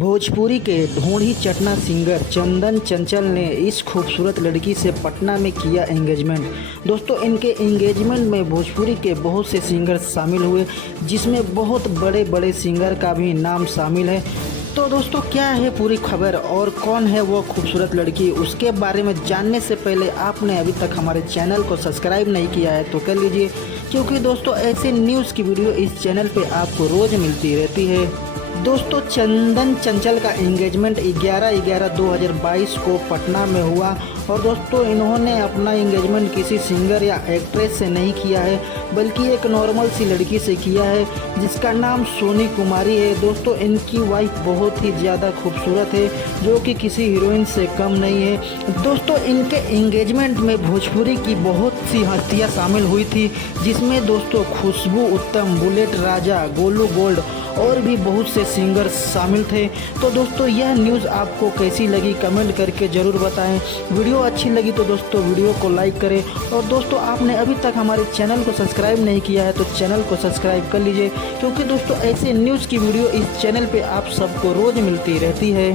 भोजपुरी के ढोंढी चटना सिंगर चंदन चंचल ने इस खूबसूरत लड़की से पटना में किया एंगेजमेंट। दोस्तों, इनके एंगेजमेंट में भोजपुरी के बहुत से सिंगर शामिल हुए, जिसमें बहुत बड़े बड़े सिंगर का भी नाम शामिल है। तो दोस्तों, क्या है पूरी खबर और कौन है वो खूबसूरत लड़की, उसके बारे में जानने से पहले आपने अभी तक हमारे चैनल को सब्सक्राइब नहीं किया है तो कर लीजिए, क्योंकि दोस्तों ऐसे न्यूज़ की वीडियो इस चैनल पे आपको रोज़ मिलती रहती है। दोस्तों, चंदन चंचल का एंगेजमेंट 11/11/2022 को पटना में हुआ और दोस्तों इन्होंने अपना एंगेजमेंट किसी सिंगर या एक्ट्रेस से नहीं किया है, बल्कि एक नॉर्मल सी लड़की से किया है जिसका नाम सोनी कुमारी है। दोस्तों, इनकी वाइफ बहुत ही ज़्यादा खूबसूरत है, जो कि किसी हीरोइन से कम नहीं है। दोस्तों, इनके एंगेजमेंट में भोजपुरी की बहुत सी हस्तियाँ शामिल हुई थी, जिसमें दोस्तों खुशबू उत्तम, बुलेट राजा, गोलू गोल्ड और भी बहुत से सिंगर्स शामिल थे। तो दोस्तों, यह न्यूज़ आपको कैसी लगी कमेंट करके ज़रूर बताएं। वीडियो अच्छी लगी तो दोस्तों वीडियो को लाइक करें, और दोस्तों आपने अभी तक हमारे चैनल को सब्सक्राइब नहीं किया है तो चैनल को सब्सक्राइब कर लीजिए, क्योंकि दोस्तों ऐसे न्यूज़ की वीडियो इस चैनल पे आप सबको रोज़ मिलती रहती है।